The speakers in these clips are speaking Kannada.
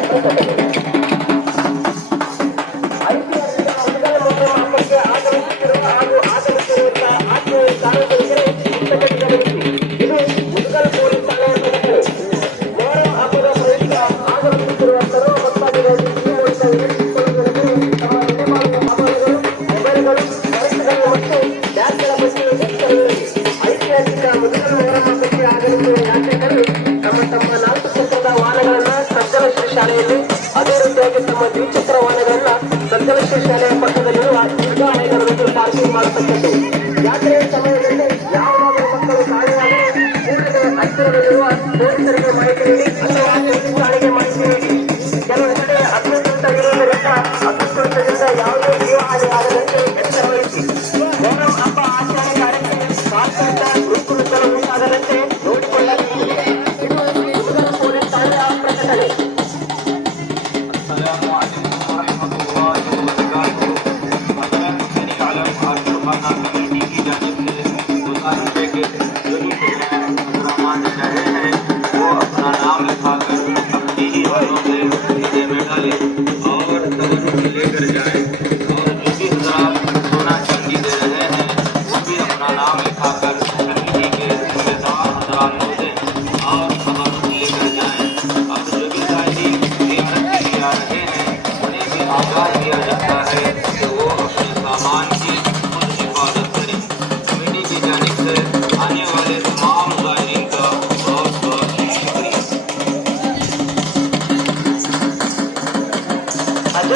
Gracias. ಸಂಘರ್ಷ ಶಾಲೆಯ ಪಕ್ಕದಲ್ಲಿರುವ ಸಿದ್ದರಾಮಯ್ಯರೊಂದು ಪಾರ್ಕಿಂಗ್ ಮಾಡತಕ್ಕದ್ದು. ಯಾತ್ರೆಯ ಸಮಯದಲ್ಲಿ ಯಾವುದಾದರೂ ಮಕ್ಕಳು ತಾಯಿಯಾಗಿ ಕೂಡಲೇ ಹತ್ತಿರದಲ್ಲಿರುವ ಪೊಲೀಸರಿಗೆ ಮಾಹಿತಿ ನೀಡಿ ಠಾಣೆಗೆ ಮಾಹಿತಿ ನೀಡಿ. ಕೆಲವು ಕಡೆ ಅತೃಪ್ತ ಇರುವುದರಿಂದ ಅತೃಪ್ತದಿಂದ ಯಾವುದೇ ಜೀವ ಹಾನಿ ಆಗದಂತೆ ಎಚ್ಚರ ವಹಿಸಿ. ಹಬ್ಬ ಆಚರಣೆ ಕಾರ್ಯಕ್ರಮ ಸಾಂಸ್ಕೃತಿಕ ಉಂಟಾಗದಂತೆ अपना नाम लिखाकर अपनी ही। हाथों से में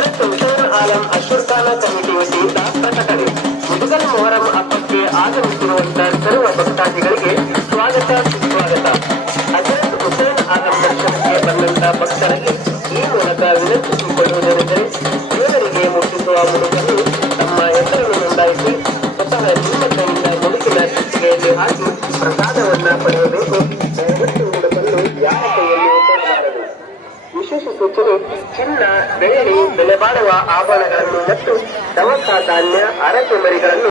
ಹುಸೇನ್ ಆಲಂ ಅಶ್ವರ್ಖಾನ ಕಮಿಟಿ ವತಿಯಿಂದ ಪ್ರಕಟಣೆ ಮುದುಗಲ್ ಮೊಹರಂ ಹಬ್ಬಕ್ಕೆ ಆಗಮಿಸಿರುವಂತಹ ಸರ್ವ ಭಕ್ತಾದಿಗಳಿಗೆ ಸ್ವಾಗತ. ಸುಸ್ವಾಗತ ಹಜರತ್ ಹುಸೇನ್ ಆಲಂ ದರ್ಶನಕ್ಕೆ ಬಂದಂತಹ ಭಕ್ತರಲ್ಲಿ ಈ ಮೂಲಕ ವಿನಂತಿಸಿಕೊಳ್ಳುವುದೆಂದರೆ ದೇವರಿಗೆ ಮುಟ್ಟಿಸುವ ಮುಡುಗಲು ತಮ್ಮ ಹೆಸರನ್ನು ನೋಂದಾಯಿಸಿ ಸ್ವತಃ ನಿಮ್ಮ ಕೈಯಿಂದ ಚಿಟ್ಟಿಗೆಯಲ್ಲಿ ಹಾಕಿ ಪ್ರಸಾದವನ್ನ ಪಡೆಯಬೇಕು ಸೂಚನೆ ಚಿನ್ನ ಬೆಳ್ಳಿ ಬೆಲೆ ಬಾಳುವ ಆಭರಣಗಳನ್ನು ಮತ್ತು ದವಸ ಧಾನ್ಯ ಅರಕೆ ಮರಿಗಳನ್ನು